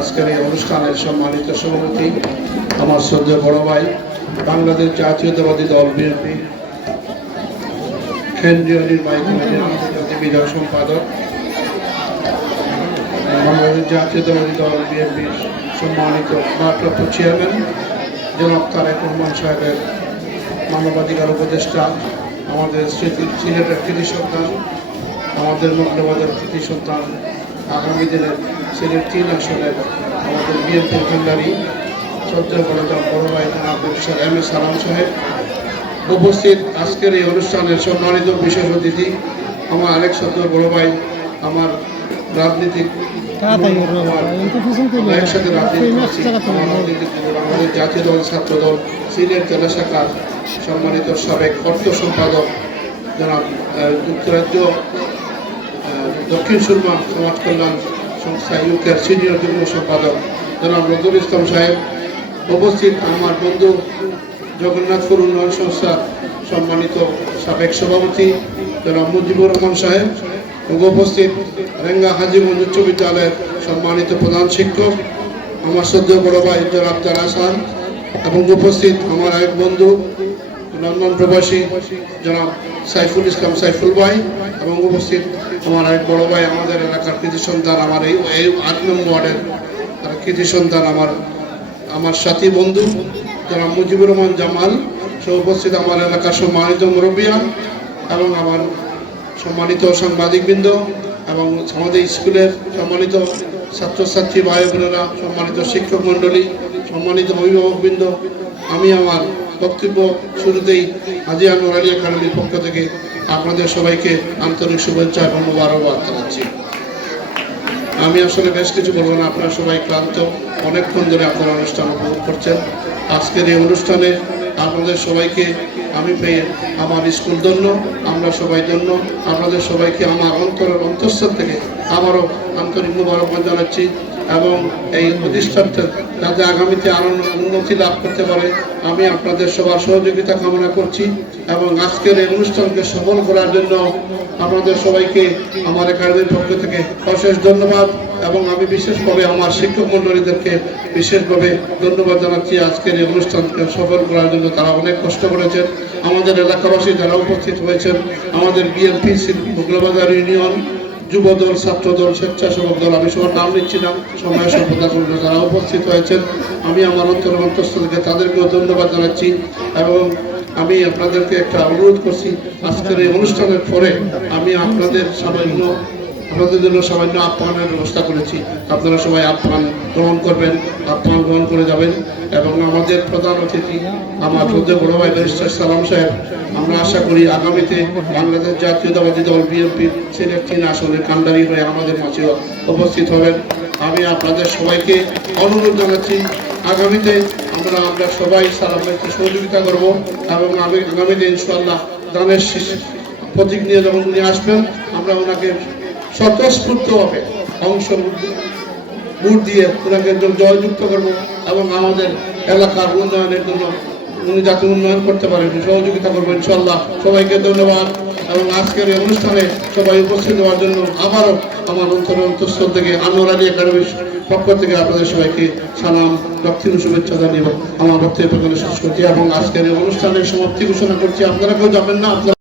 আজকের এই অনুষ্ঠানের সম্মানিত সভাপতি, আমার শ্রদ্ধেয় বড় ভাই, বাংলাদেশ জাতীয়তাবাদী দল বিএনপি, কেন্দ্রীয় নির্বাহী কমিটির বিধায়ক সম্পাদক, বাংলাদেশ জাতীয়তাবাদী দল বিএনপির সম্মানিত ভারপ্রাপ্ত চেয়ারম্যান, জনাব তারেক রহমান সাহেবের মানবাধিকার উপদেষ্টা, আমাদের সিলেটের কৃতি সন্তান, আমাদের মূল্যবাদের কৃতি সন্তান আগামী দিনের সিলেট তিন আসনের আমাদের বিএনপির ভান্ডারী শ্রদ্ধা বড় বড় ভাই জনাব এম এস সালাম সাহেব। উপস্থিত আজকের এই অনুষ্ঠানের সম্মানিত বিশেষ অতিথি আমার আরেক সদ্য বড় ভাই আমার রাজনীতিক একসাথে বাংলাদেশ জাতীয় দল ছাত্র দল সিনিয়র জেলা শাখার সম্মানিত সাবেক অর্থ সম্পাদক জনাব আহ, যুক্তরাজ্য দক্ষিণ সুরমা সমাজ কল্যাণ সংস্থা ইউকের সিনিয়র যুগ্ম সম্পাদক জনাব নজরুল ইসলাম সাহেব উপস্থিত আমার বন্ধু জগন্নাথপুর উন্নয়ন সংস্থার সম্মানিত সাবেক সভাপতি জনাব মুজিবুর রহমান সাহেব উপস্থিত রেঙ্গা হাজিগঞ্জ উচ্চ বিদ্যালয়ের সম্মানিত প্রধান শিক্ষক, আমার সদ্য বড় ভাই জনাব তারা এবং উপস্থিত আমার এক বন্ধু লন্ডন প্রবাসী জনাব সাইফুল ইসলাম সাইফুল ভাই এবং উপস্থিত আমার এক বড় ভাই আমাদের এলাকার কৃতি সন্তান, আমার এই এই আট নম্বর ওয়ার্ডের কৃতি সন্তান, আমার আমার সাথী বন্ধু জনাব মুজিবুর রহমান জামাল, সে উপস্থিত আমার এলাকার সম্মানিত মুরব্বিয়ান এবং আমার সম্মানিত সাংবাদিকবৃন্দ এবং আমাদের স্কুলের সম্মানিত ছাত্রছাত্রী ভাই বোনেরা, সম্মানিত শিক্ষক মণ্ডলী, সম্মানিত অভিভাবকবৃন্দ, আমি আমার বক্তব্য শুরুতেই হাজি আনোয়ার আলী একাডেমির পক্ষ থেকে আপনাদের সবাইকে আন্তরিক শুভেচ্ছা এবং মুবারকবাদ জানাচ্ছি। আমি আসলে বেশ কিছু বলব না, আপনারা সবাই ক্লান্ত, অনেকক্ষণ ধরে আপনারা অনুষ্ঠান উপভোগ করছেন। আজকের এই অনুষ্ঠানে আপনাদের সবাইকে আমি পেয়ে আমার স্কুল ধন্য, আমরা সবাই ধন্য, আপনাদের সবাইকে আমার অন্তরের অন্তঃস্থল থেকে আবারও আন্তরিক মুবারকবাদ জানাচ্ছি এবং এই প্রতিষ্ঠানটা যাতে আগামীতে আরও উন্নতি লাভ করতে পারে, আমি আপনাদের সবার সহযোগিতা কামনা করছি এবং আজকের এই অনুষ্ঠানকে সফল করার জন্য আপনাদের সবাইকে আমার একাডেমির পক্ষ থেকে অশেষ ধন্যবাদ এবং আমি বিশেষভাবে আমার শিক্ষক মণ্ডলীদেরকে বিশেষভাবে ধন্যবাদ জানাচ্ছি আজকের এই অনুষ্ঠানকে সফল করার জন্য। তারা অনেক কষ্ট করেছেন। আমাদের এলাকাবাসী যারা উপস্থিত হয়েছেন, আমাদের বিএনপি মুগলাবাজার ইউনিয়ন যুব দল ছাত্র দল স্বেচ্ছাসেবক দল, আমি সবার নাম নিচ্ছি না, সময় করব যারা উপস্থিত হয়েছেন, আমি আমার অন্তর অন্তস্থ থেকে তাদেরকেও ধন্যবাদ জানাচ্ছি এবং আমি আপনাদেরকে একটা অনুরোধ করছি, আজকের এই অনুষ্ঠানের পরে আমি আপনাদের সামান্য আপনাদের জন্য সামান্য আপ্যায়নের ব্যবস্থা করেছি। আপনারা সবাই আপ্যায়ন গ্রহণ করবেন, আপ্যায়ন গ্রহণ করে যাবেন এবং আমাদের প্রধান অতিথি আমার সদ্য বড় ভাই ব্যারিস্টার সালাম সাহেব, আমরা আশা করি আগামীতে বাংলাদেশ জাতীয়তাবাদী দল বিএনপির সিলেট তিন আসনের কান্ডারি হয়ে আমাদের মাঝে উপস্থিত হবেন। আমি আপনাদের সবাইকে অনুরোধ জানাচ্ছি, আগামীতে আমরা আমরা সবাই সালাম ভাইকে সহযোগিতা করব এবং আমি আগামীতে ইনশাল্লাহ দানের প্রতীক নিয়ে যখন উনি আসবেন, আমরা ওনাকে স্বতঃস্ফূর্তভাবে অংশ ভোট দিয়ে ওনাকে জয়যুক্ত করব এবং আমাদের এলাকার উন্নয়নের জন্য উনি যাতে উন্নয়ন করতে পারেন সহযোগিতা করব ইনশাল্লাহ সবাইকে ধন্যবাদ এবং আজকের এই অনুষ্ঠানে সবাই উপস্থিত হওয়ার জন্য আবারও আমার অন্তর অন্তঃস্থল থেকে আনোয়ার আলী একাডেমির পক্ষ থেকে আপনাদের সবাইকে সালাম দক্ষিণ শুভেচ্ছা জানিয়ে আমার বক্তব্য শেষ করছি এবং আজকের এই অনুষ্ঠানের সমাপ্তি ঘোষণা করছি। আপনারা কেউ যাবেন না? আপনারা